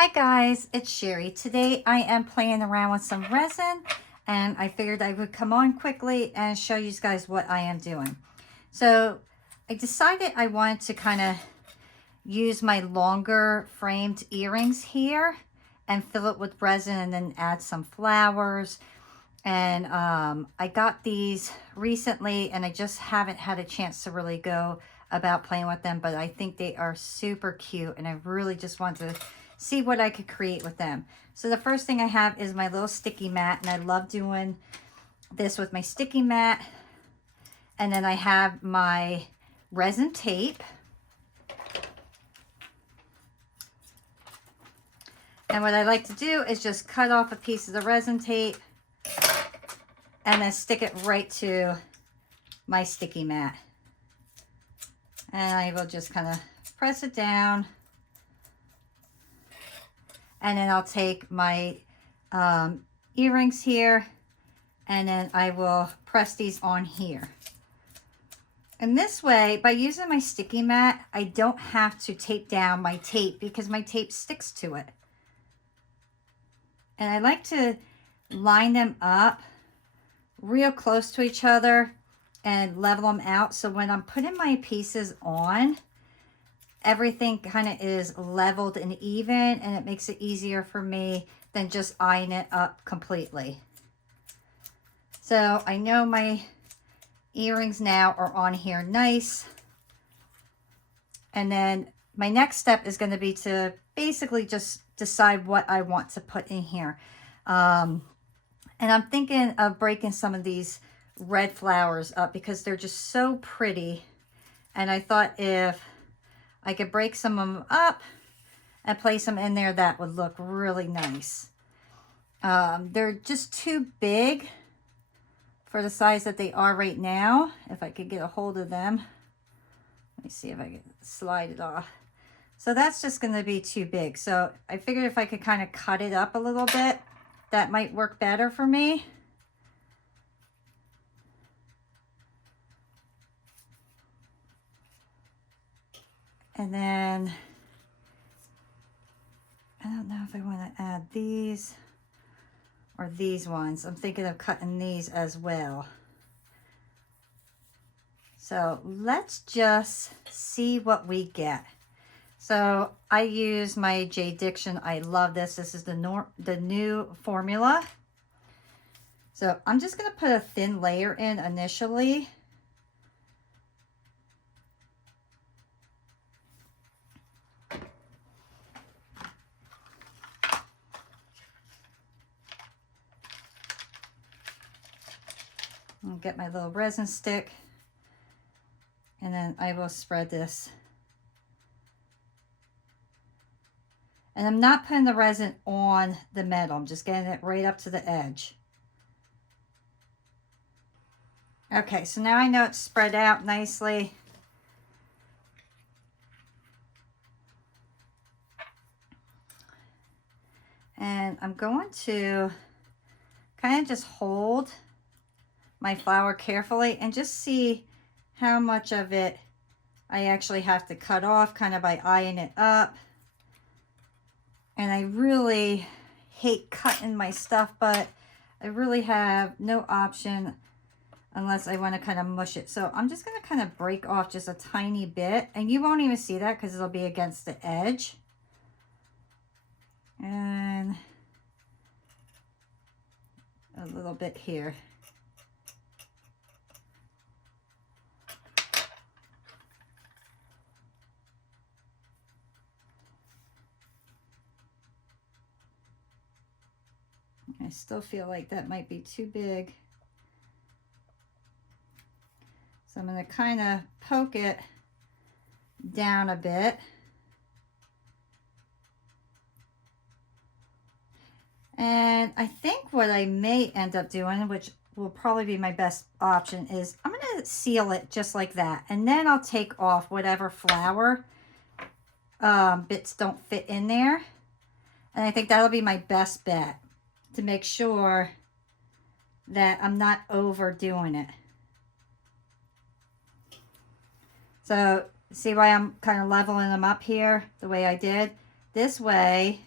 Hi guys, it's Sherry. Today I am playing around with some resin and I figured I would come on quickly and show you guys what I am doing. So I decided I wanted to kind of use my longer framed earrings here and fill it with resin and then add some flowers. And I got these recently and I just haven't had a chance to really go about playing with them, but I think they are super cute and I really just want to see what I could create with them. So the first thing I have is my little sticky mat, and I love doing this with my sticky mat. And then I have my resin tape. And what I like to do is just cut off a piece of the resin tape and then stick it right to my sticky mat. And I will just kind of press it down. And then I'll take my earrings here and then I will press these on here. And this way, by using my sticky mat, I don't have to tape down my tape because my tape sticks to it. And I like to line them up real close to each other and level them out. So when I'm putting my pieces on, everything kind of is leveled and even, and it makes it easier for me than just eyeing it up completely. So I know my earrings now are on here nice. And then my next step is going to be to basically just decide what I want to put in here. And I'm thinking of breaking some of these red flowers up because they're just so pretty. And I thought if I could break some of them up and place them in there, that would look really nice. They're just too big for the size that they are right now. If I could get a hold of them. Let me see if I can slide it off. So that's just going to be too big. So I figured if I could kind of cut it up a little bit, that might work better for me. And then, I don't know if I want to add these or these ones. I'm thinking of cutting these as well. So let's just see what we get. So I use my J Diction. I love this. This is the new formula. So I'm just going to put a thin layer in initially. I'll get my little resin stick and then I will spread this. And I'm not putting the resin on the metal. I'm just getting it right up to the edge. Okay, so now I know it's spread out nicely. And I'm going to kind of just hold my flower carefully and just see how much of it I actually have to cut off, kind of by eyeing it up. And I really hate cutting my stuff, but I really have no option unless I want to kind of mush it. So I'm just going to kind of break off just a tiny bit, and you won't even see that because it'll be against the edge. And a little bit here. I still feel like that might be too big. So I'm going to kind of poke it down a bit. And I think what I may end up doing, which will probably be my best option, is I'm going to seal it just like that. And then I'll take off whatever flower bits don't fit in there. And I think that'll be my best bet to make sure that I'm not overdoing it. So see why I'm kind of leveling them up here the way I did? This way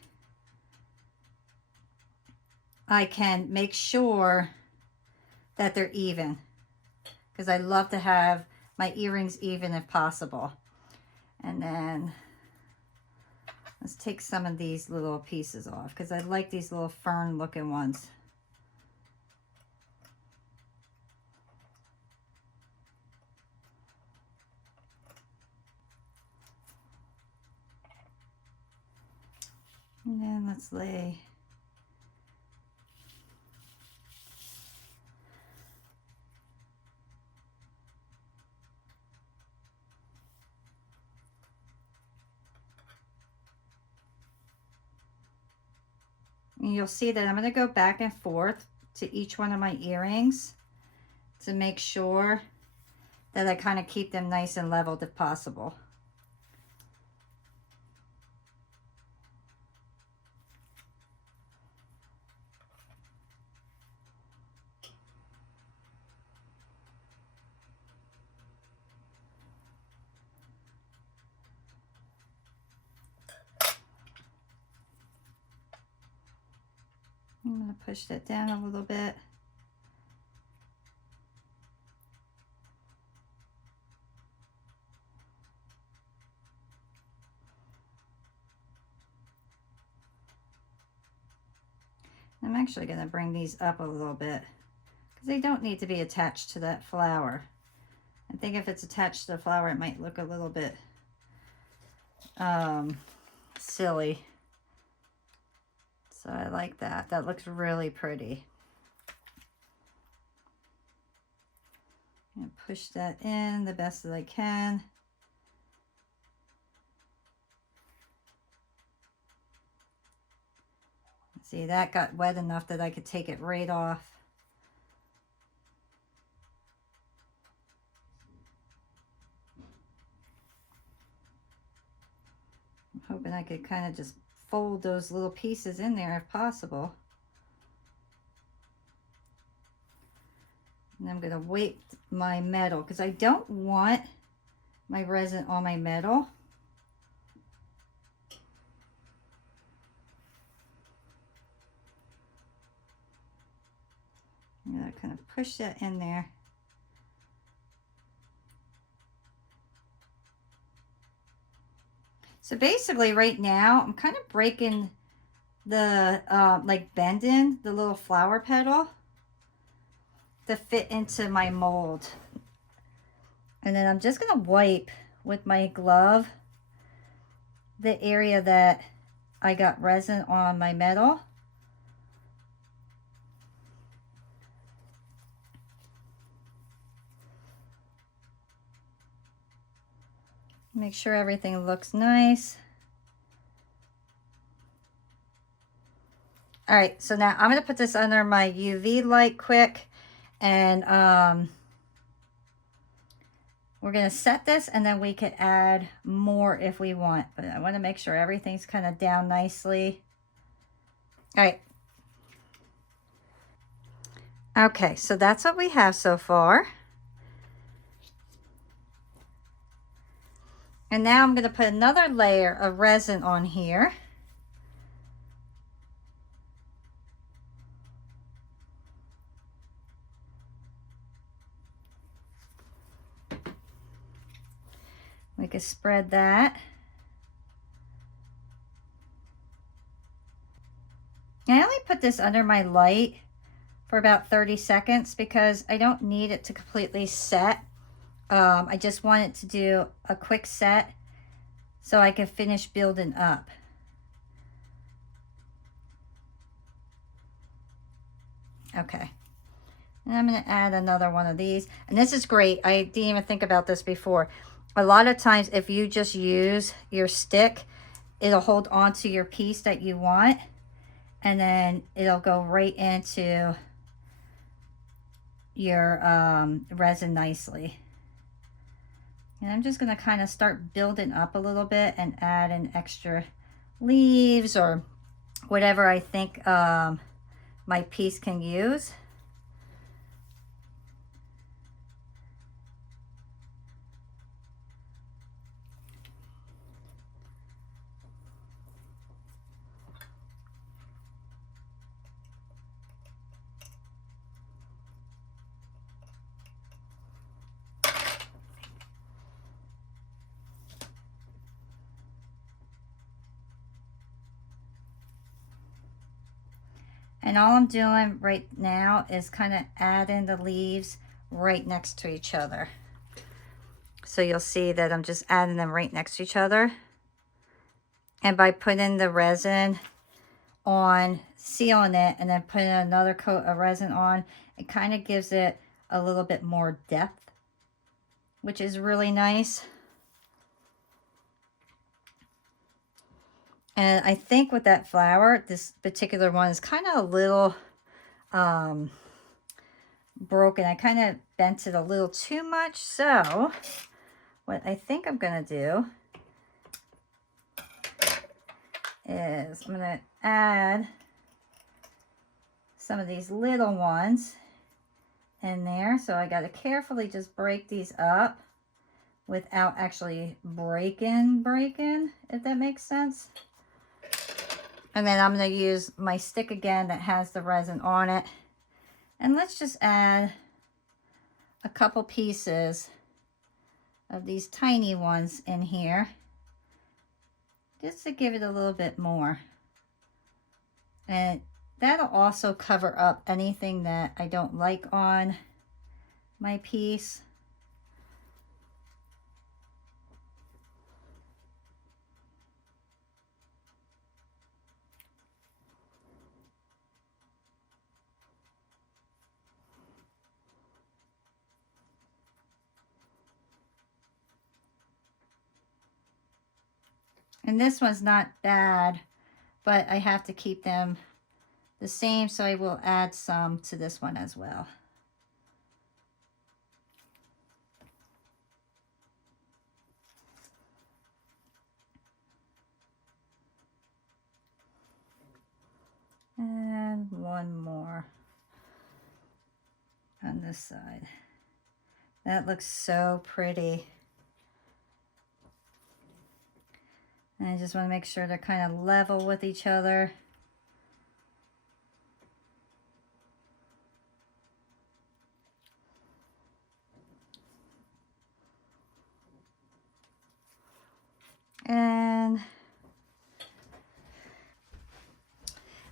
I can make sure that they're even, because I love to have my earrings even if possible. And then let's take some of these little pieces off, because I like these little fern looking ones. And then let's lay and you'll see that I'm going to go back and forth to each one of my earrings to make sure that I kind of keep them nice and leveled if possible. I'm going to push that down a little bit. I'm actually going to bring these up a little bit because they don't need to be attached to that flower. I think if it's attached to the flower, it might look a little bit silly. So I like that. That looks really pretty. And push that in the best that I can. See, that got wet enough that I could take it right off. I'm hoping I could kind of just fold those little pieces in there if possible. And I'm going to wipe my metal because I don't want my resin on my metal. I'm going to kind of push that in there. So basically right now I'm kind of breaking the, like bending the little flower petal to fit into my mold. And then I'm just going to wipe with my glove the area that I got resin on my metal. Make sure everything looks nice. All right, so now I'm going to put this under my UV light quick, and we're going to set this, and then we could add more if we want. But I want to make sure everything's kind of down nicely. All right. Okay, so that's what we have so far. And now I'm going to put another layer of resin on here. We can spread that. I only put this under my light for about 30 seconds because I don't need it to completely set. I just want it to do a quick set so I can finish building up. Okay. And I'm going to add another one of these. And this is great. I didn't even think about this before. A lot of times if you just use your stick, it'll hold on to your piece that you want. And then it'll go right into your resin nicely. And I'm just going to kind of start building up a little bit and add in extra leaves or whatever I think my piece can use. And all I'm doing right now is kind of adding the leaves right next to each other. So you'll see that I'm just adding them right next to each other. And by putting the resin on, sealing it, and then putting another coat of resin on, it kind of gives it a little bit more depth, which is really nice. And I think with that flower, this particular one is kind of a little broken. I kind of bent it a little too much. So what I think I'm going to do is I'm going to add some of these little ones in there. So I got to carefully just break these up without actually breaking, if that makes sense. And then I'm going to use my stick again that has the resin on it. And let's just add a couple pieces of these tiny ones in here, just to give it a little bit more. And that'll also cover up anything that I don't like on my piece. And this one's not bad, but I have to keep them the same, so I will add some to this one as well. And one more on this side. That looks so pretty. And I just want to make sure they're kind of level with each other. And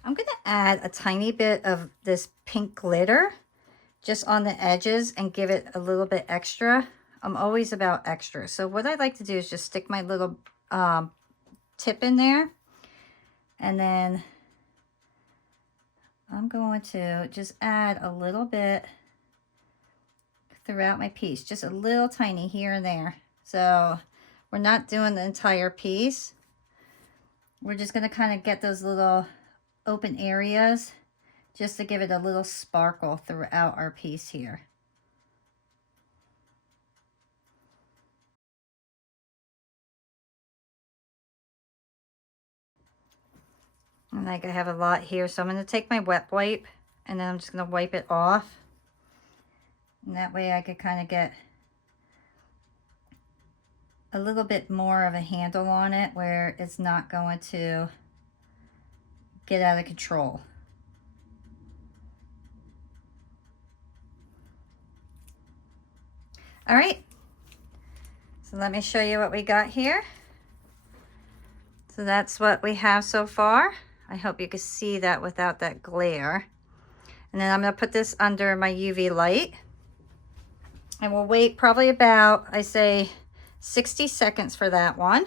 I'm going to add a tiny bit of this pink glitter just on the edges and give it a little bit extra. I'm always about extra. So what I like to do is just stick my little tip in there. And then I'm going to just add a little bit throughout my piece. Just a little tiny here and there. So we're not doing the entire piece. We're just going to kind of get those little open areas just to give it a little sparkle throughout our piece here. And like I have a lot here, so I'm going to take my wet wipe and then I'm just going to wipe it off. And that way I could kind of get a little bit more of a handle on it where it's not going to get out of control. All right, so let me show you what we got here. So that's what we have so far. I hope you can see that without that glare. And then I'm going to put this under my UV light. And we'll wait probably about, I say, 60 seconds for that one.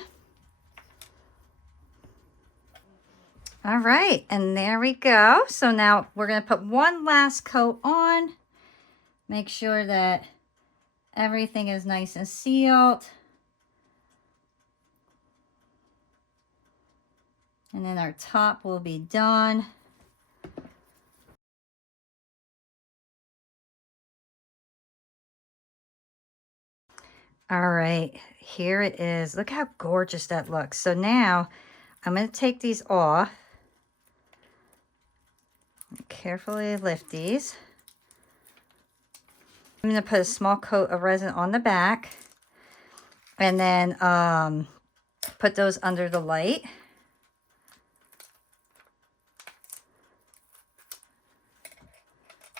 All right, and there we go. So now we're going to put one last coat on. Make sure that everything is nice and sealed. And then our top will be done. All right, here it is. Look how gorgeous that looks. So now I'm going to take these off. Carefully lift these. I'm going to put a small coat of resin on the back. And then put those under the light.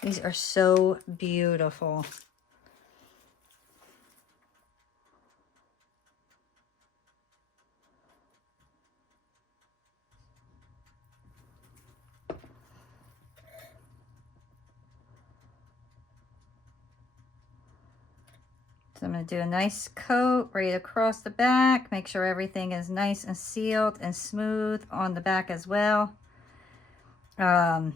These are so beautiful. So I'm going to do a nice coat right across the back. Make sure everything is nice and sealed and smooth on the back as well. I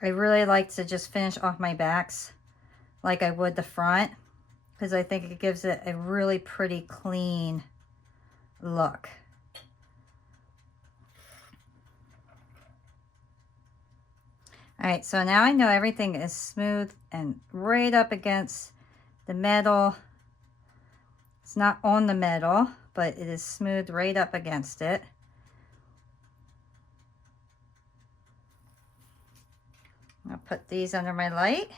really like to just finish off my backs like I would the front, because I think it gives it a really pretty clean look. All right, so now I know everything is smooth and right up against the metal. It's not on the metal, but it is smooth right up against it. I'll put these under my light.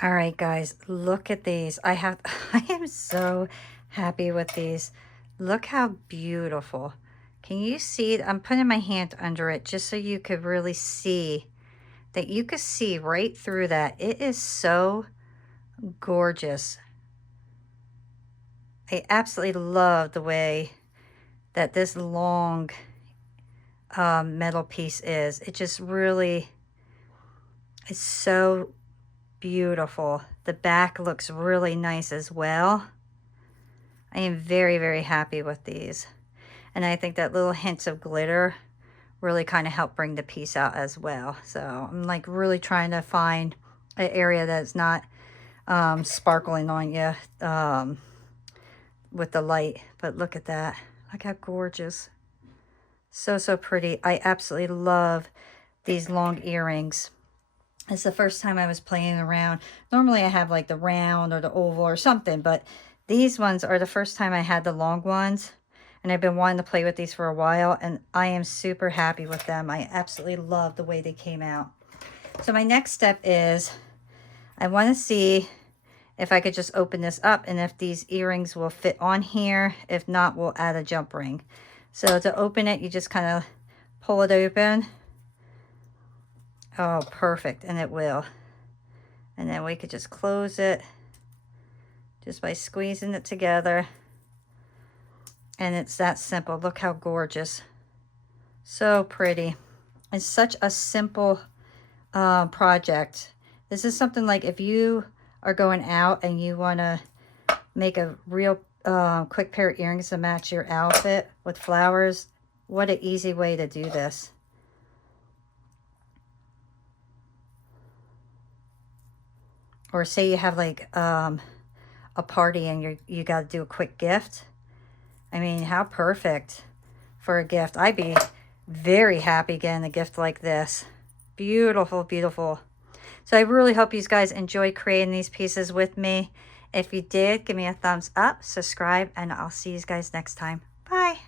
All right, guys, look at these. I am so happy with these. Look how beautiful. Can you see? I'm putting my hand under it just so you could really see that. You could see right through that. It is so gorgeous. I absolutely love the way that this long metal piece is. It just really, it's so beautiful. The back looks really nice as well. I am very, very happy with these. And I think that little hints of glitter really kind of help bring the piece out as well. So I'm like really trying to find an area that's not sparkling on you with the light. But look at that. Look how gorgeous. So, so pretty. I absolutely love these long earrings. It's the first time I was playing around. Normally I have like the round or the oval or something, but these ones are the first time I had the long ones. And I've been wanting to play with these for a while, and I am super happy with them. I absolutely love the way they came out. So my next step is I want to see if I could just open this up and if these earrings will fit on here. If not, we'll add a jump ring. So to open it, you just kind of pull it open. Oh, perfect. And it will. And then we could just close it just by squeezing it together. And it's that simple. Look how gorgeous. So pretty. It's such a simple project. This is something like if you are going out and you want to make a real quick pair of earrings to match your outfit with flowers. What an easy way to do this. Or say you have like a party and you got to do a quick gift. I mean, how perfect for a gift. I'd be very happy getting a gift like this. Beautiful, beautiful. So I really hope you guys enjoy creating these pieces with me. If you did, give me a thumbs up, subscribe, and I'll see you guys next time. Bye.